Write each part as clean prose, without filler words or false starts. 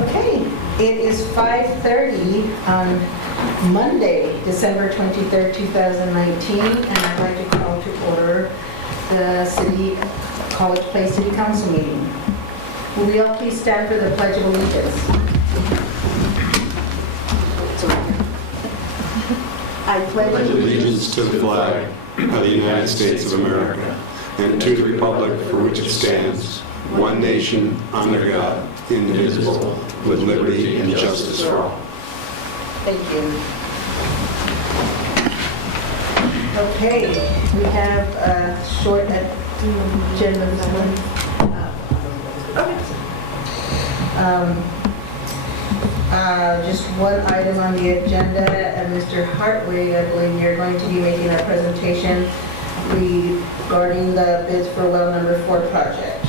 Okay, it is 5:30 on Monday, December 23rd, 2019, and I'd like to call to order the College Place City Council meeting. Will we all please stand for the Pledge of Allegiance? I pledge allegiance to the flag of the United States of America and to the republic for which it stands, one nation, under God, indivisible, with liberty and justice for all. Thank you. Okay, we have a short agenda this morning. Just one item on the agenda, and Mr. Hartwig, I believe you're going to be making a presentation regarding the bids for well number 4 project.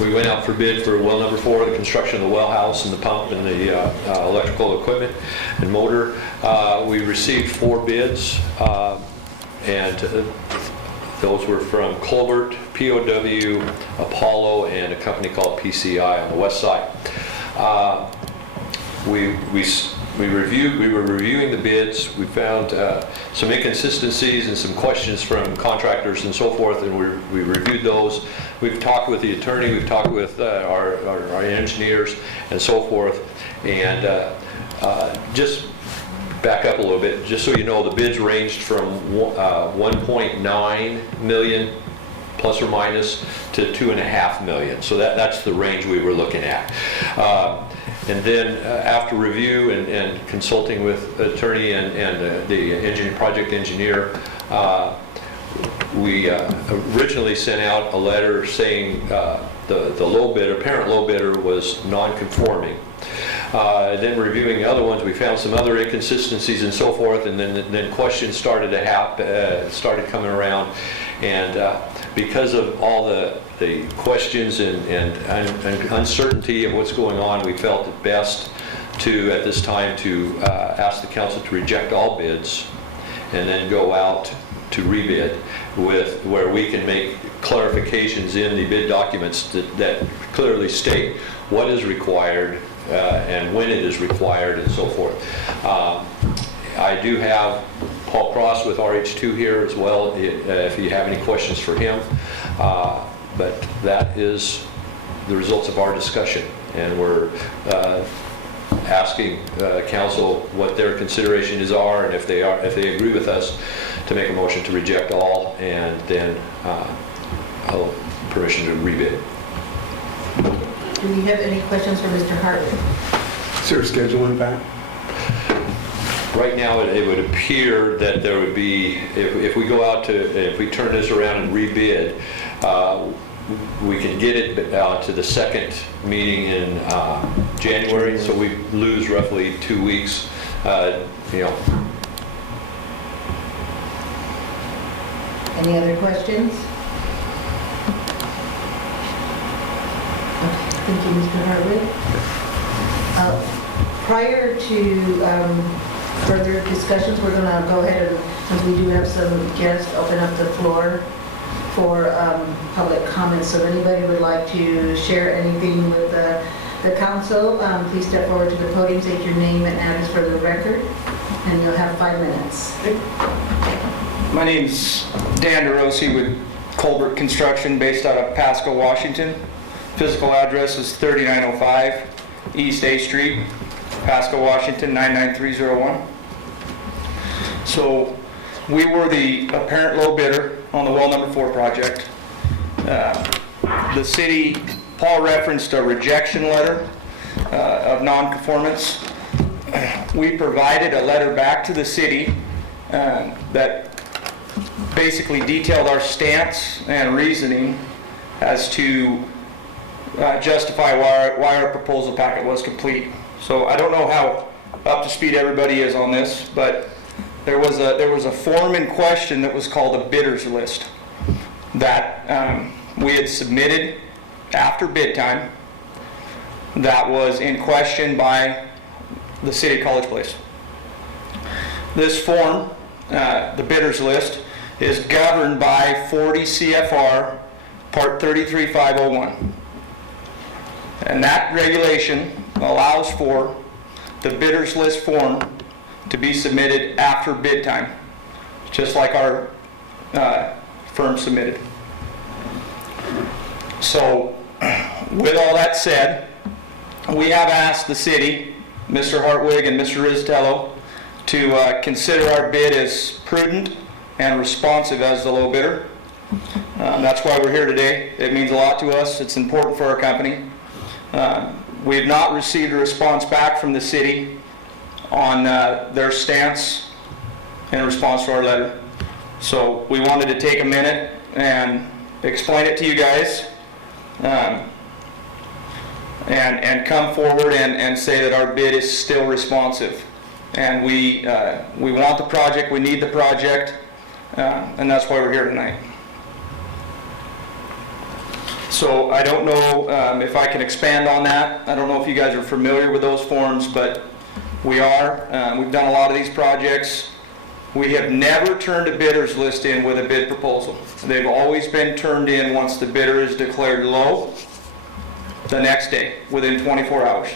We went out for bid for well number 4, the construction of the well house and the pump and the electrical equipment and motor. We received 4 bids, and those were from Colbert, POW, Apollo, and a company called PCI on the west side. We were reviewing the bids. We found some inconsistencies and some questions from contractors and so forth, and we reviewed those. We've talked with the attorney, we've talked with our engineers and so forth, and just back up a little bit, just so you know, the bids ranged from 1.9 million plus or minus to 2.5 million. So that's the range we were looking at. And then after review and consulting with attorney and the project engineer, we originally sent out a letter saying the low bidder, apparent low bidder, was non-conforming. Then reviewing the other ones, we found some other inconsistencies and so forth, and then questions started to started coming around, and because of all the questions and uncertainty of what's going on, we felt it best to, at this time, to ask the council to reject all bids and then go out to rebid where we can make clarifications in the bid documents that clearly state what is required and when it is required and so forth. I do have Paul Cross with RH2 here as well, if you have any questions for him. But that is the results of our discussion, and we're asking council what their considerations are, and if they agree with us, to make a motion to reject all, and then permission to rebid. Do we have any questions for Mr. Hartwig? Is there a schedule in back? Right now, it would appear that there would be, if we go out if we turn this around and rebid, we can get it to the second meeting in January, so we lose roughly 2 weeks, Any other questions? Okay, thank you, Mr. Hartwig. Prior to further discussions, we're going to go ahead and, since we do have some guests, open up the floor for public comments. So if anybody would like to share anything with the council, please step forward to the podium, state your name and address for the record, and you'll have 5 minutes. My name's Dan DeRossi with Colbert Construction, based out of Pasco, Washington. Physical address is 3905 East A Street, Pasco, Washington, 99301. So we were the apparent low bidder on the well number 4 project. The city, Paul referenced a rejection letter of non-conformance. We provided a letter back to the city that basically detailed our stance and reasoning as to justify why our proposal packet was complete. So I don't know how up to speed everybody is on this, but there was a form in question that was called a bidders list that we had submitted after bid time that was in question by the city of College Place. This form, the bidders list, is governed by 40 CFR Part 33501. And that regulation allows for the bidder's list form to be submitted after bid time, just like our firm submitted. So, with all that said, we have asked the city, Mr. Hartwig and Mr. Rizzello, to consider our bid as prudent and responsive as the low bidder. That's why we're here today. It means a lot to us. It's important for our company. We have not received a response back from the city on their stance in response to our letter. So we wanted to take a minute and explain it to you guys, and come forward and say that our bid is still responsive. And we want the project, we need the project, and that's why we're here tonight. So I don't know if I can expand on that. I don't know if you guys are familiar with those forms, but we are. We've done a lot of these projects. We have never turned a bidder's list in with a bid proposal. They've always been turned in once the bidder is declared low, the next day, within 24 hours.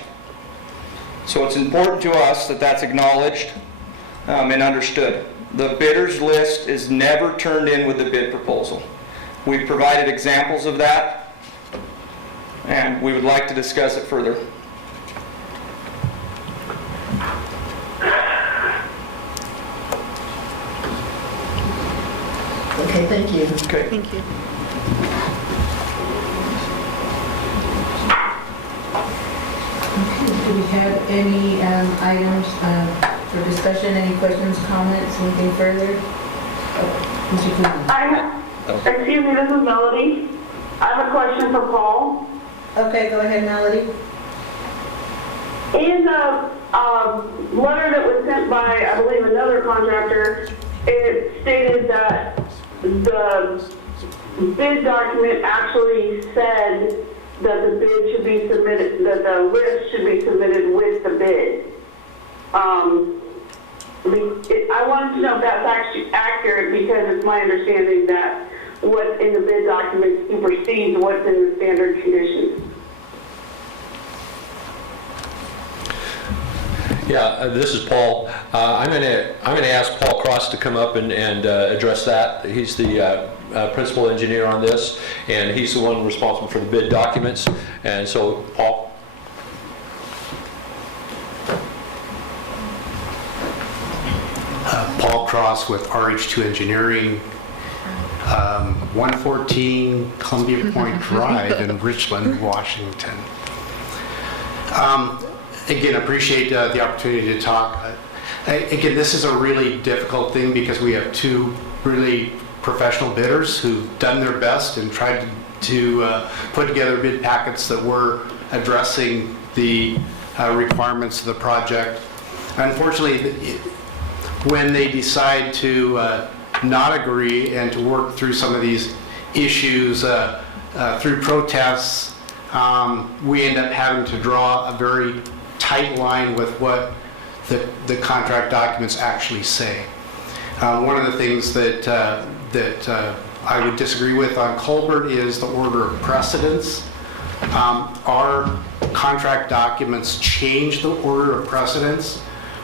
So it's important to us that that's acknowledged and understood. The bidder's list is never turned in with the bid proposal. We've provided examples of that, and we would like to discuss it further. Okay, thank you. Okay. Thank you. Do we have any items for discussion, any questions, comments, anything further? Mr. Coogan. Excuse me, this is Melody. I have a question for Paul. Okay, go ahead, Melody. In the letter that was sent by, I believe, another contractor, it stated that the bid document actually said that the bid should be submitted, that the list should be submitted with the bid. I wanted to know if that's actually accurate, because it's my understanding that what's in the bid document supersedes what's in the standard conditions. Yeah, this is Paul. I'm going to ask Paul Cross to come up and address that. He's the principal engineer on this, and he's the one responsible for the bid documents. And so, Paul. Paul Cross with RH2 Engineering, 114 Columbia Point Drive in Richland, Washington. Again, appreciate the opportunity to talk. Again, this is a really difficult thing because we have two really professional bidders who've done their best and tried to put together bid packets that were addressing the requirements of the project. Unfortunately, when they decide to not agree and to work through some of these issues through protests, we end up having to draw a very tight line with what the contract documents actually say. One of the things that I would disagree with on Colbert is the order of precedence. Our contract documents change the order of precedence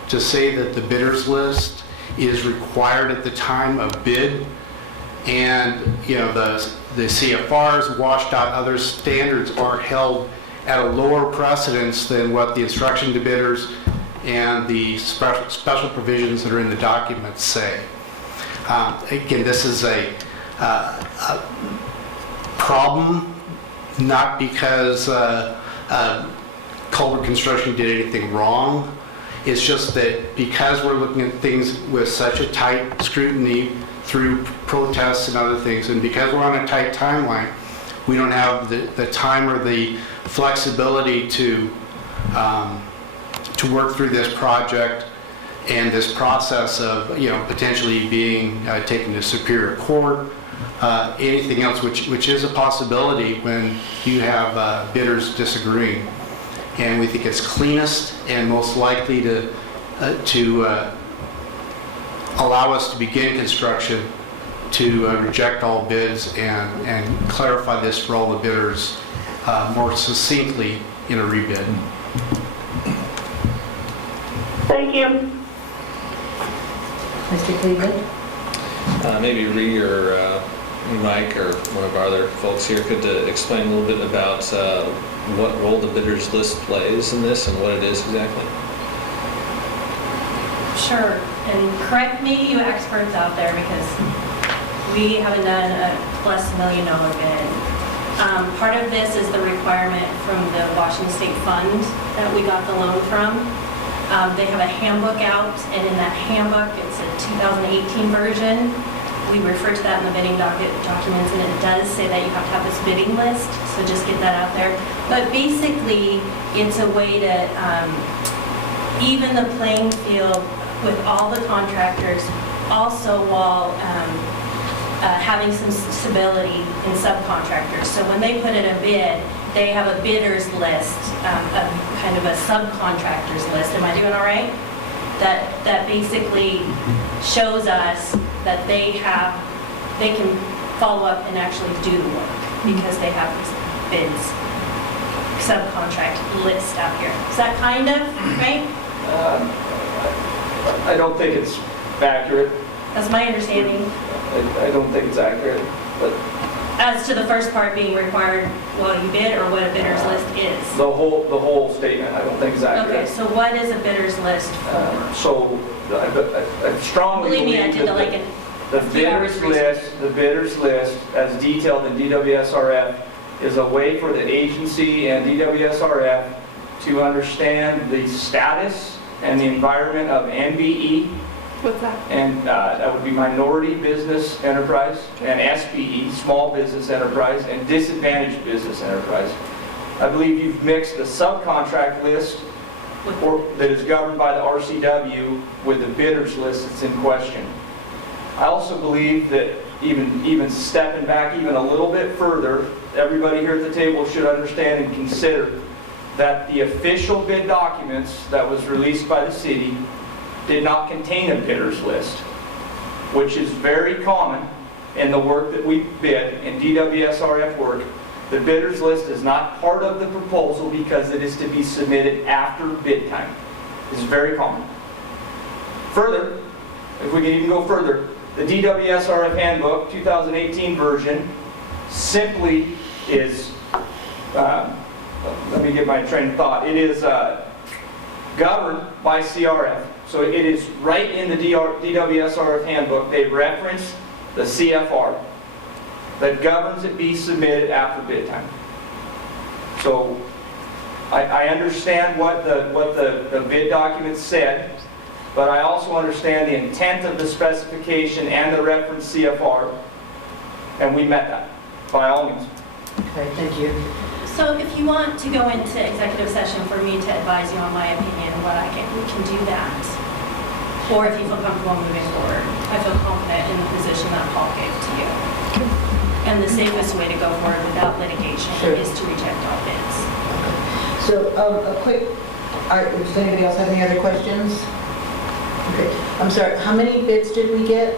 to say that the bidder's list is required at the time of bid, and the CFRs, WSDOT, other standards are held at a lower precedence than what the instruction to bidders and the special provisions that are in the documents say. Again, this is a problem, not because Colbert Construction did anything wrong. It's just that because we're looking at things with such a tight scrutiny through protests and other things, and because we're on a tight timeline, we don't have the time or the flexibility to work through this project and this process of potentially being taken to Superior Court, anything else, which is a possibility when you have bidders disagreeing. And we think it's cleanest and most likely to allow us to begin construction to reject all bids and clarify this for all the bidders more succinctly in a rebid. Thank you. Mr. Cleveland? Maybe Ree or Mike or one of our other folks here could explain a little bit about what role the bidders list plays in this and what it is exactly. Sure, and correct me, you experts out there, because we haven't done a plus $1 million bid. Part of this is the requirement from the Washington State Fund that we got the loan from. They have a handbook out, and in that handbook, it's a 2018 version. We refer to that in the bidding documents, and it does say that you have to have this bidding list, so just get that out there. But basically, it's a way to even the playing field with all the contractors, also while having some stability in subcontractors. So when they put in a bid, they have a bidder's list, kind of a subcontractor's list. Am I doing all right? That basically shows us that they can follow up and actually do the work because they have these bids, subcontract list out here. Is that kind of right? I don't think it's accurate. That's my understanding. I don't think it's accurate, but As to the first part being required while you bid, or what a bidder's list is? the whole statement, I don't think is accurate. Okay, so what is a bidder's list for? So I strongly Believe me, I believe did that like an the few hours bidder's list, as detailed in DWSRF, is a way for the agency and DWSRF to understand the status and the environment of MBE. What's that? And that would be minority business enterprise, and SBE, small business enterprise, and disadvantaged business enterprise. I believe you've mixed the subcontract list that is governed by the RCW with the bidders list that's in question. I also believe that even stepping back even a little bit further, everybody here at the table should understand and consider that the official bid documents that was released by the city did not contain a bidder's list, which is very common in the work that we bid in DWSRF work. The bidder's list is not part of the proposal because it is to be submitted after bid time. It's very common. Further, if we can even go further, the DWSRF handbook 2018 version simply is, let me get my train of thought, it is governed by CRF. So it is right in the DWSRF handbook. They reference the CFR that governs it be submitted after bid time. So I understand what the bid document said, but I also understand the intent of the specification and the reference CFR, and we met that by all means. Okay, thank you. So if you want to go into executive session for me to advise you on my opinion, we can do that. Or if you feel comfortable moving forward, I feel confident in the position that Paul gave to you. And the safest way to go forward without litigation is to reject all bids. So, a quick, does anybody else have any other questions? Okay, I'm sorry, how many bids did we get?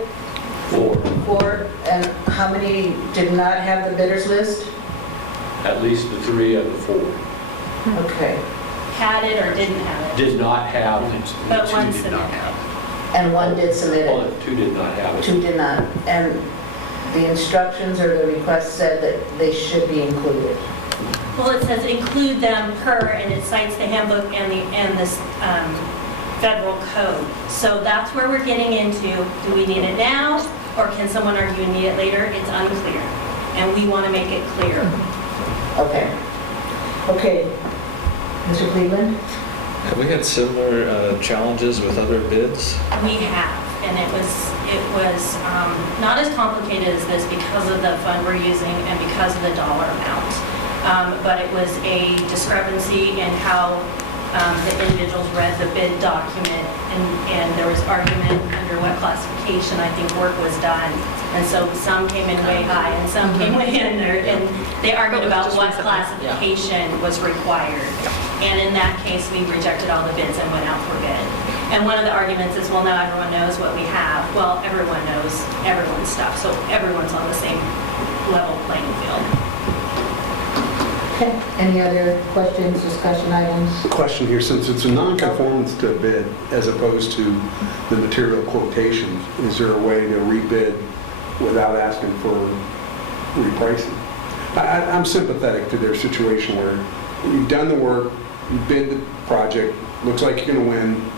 4. 4, and how many did not have the bidders list? At least the 3 of the 4 Okay, Had it or didn't have it, did not have it. but one submitted. and 1 did submit Well, it, 2 did not have it. 2 did not. And the instructions or the request said that they should be included. Well, it says include them per, and it cites the handbook and this federal code. So that's where we're getting into, do we need it now, or can someone argue we need it later? It's unclear, and we want to make it clear. Okay. Okay, Mr. Cleveland? Have we had similar challenges with other bids? We have, and it was not as complicated as this because of the fund we're using and because of the dollar amount. But it was a discrepancy in how the individuals read the bid document, and there was argument under what classification I think work was done. And so some came in way high and some came way in there, and they argued about what classification was required. And in that case, we rejected all the bids and went out for bid. And one of the arguments is, well, now everyone knows what we have. Well, everyone knows everyone's stuff, so everyone's on the same level playing field. Okay. Any other questions, discussion items? Question here, since it's a non-conformance to a bid as opposed to the material quotation, is there a way to rebid without asking for repricing? I'm sympathetic to their situation where you've done the work, you bid the project, looks like you're going to win.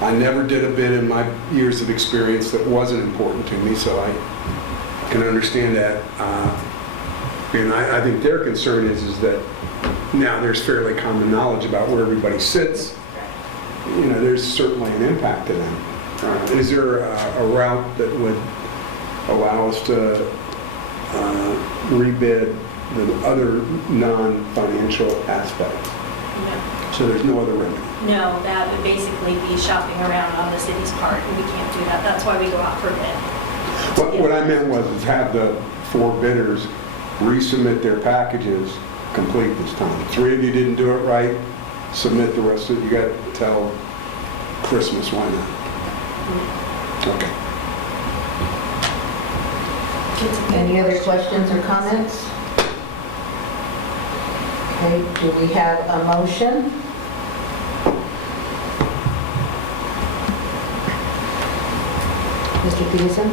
I never did a bid in my years of experience that wasn't important to me, so I can understand that. And I think their concern is that now there's fairly common knowledge about where everybody sits. You know, there's certainly an impact to them. Is there a route that would allow us to rebid the other non-financial aspects? No. So there's no other remedy? No, that would basically be shopping around on the city's part, and we can't do that. That's why we go out for bid. What I meant was have the 4 bidders resubmit their packages complete this time. 3 of you didn't do it right, submit the rest of it. You got to tell Christmas why not. Okay. Any other questions or comments? Okay, do we have a motion? Mr. Peterson?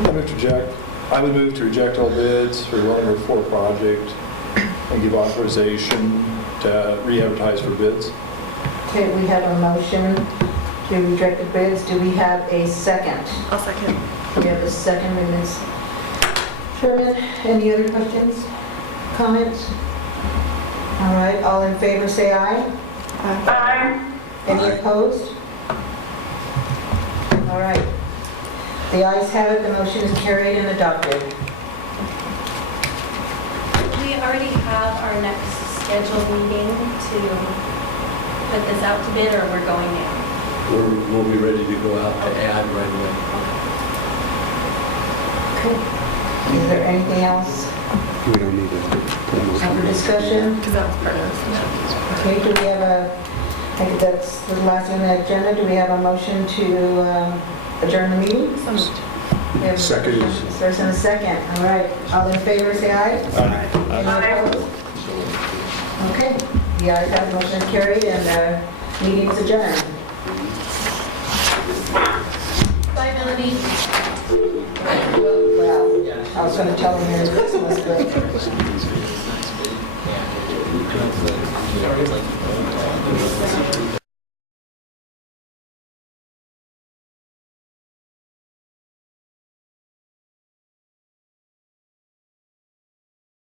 I would move to reject all bids for well number 4 project and give authorization to re-advertise for bids. Okay, we have a motion to reject the bids. Do we have a second? I'll second. We have a second by Ms. Sherman. Any other questions, comments? All right, all in favor say aye. Aye. Any opposed? All right. The ayes have it, the motion is carried and adopted. We already have our next scheduled meeting to put this out to bid, or we're going now? We'll be ready to go out to add right away. Okay. Is there anything else We don't need to put a motion. under discussion? Because that was part of this. Okay, do we have a, I think that's the last on the agenda, do we have a motion to adjourn the meeting? We have a Second. motion. There's a second, all right. All in favor, say aye. Any opposed? Okay, the ayes have the motion is carried and meeting is adjourned. Bye, Melanie. Well, I was going to tell them Merry Christmas, but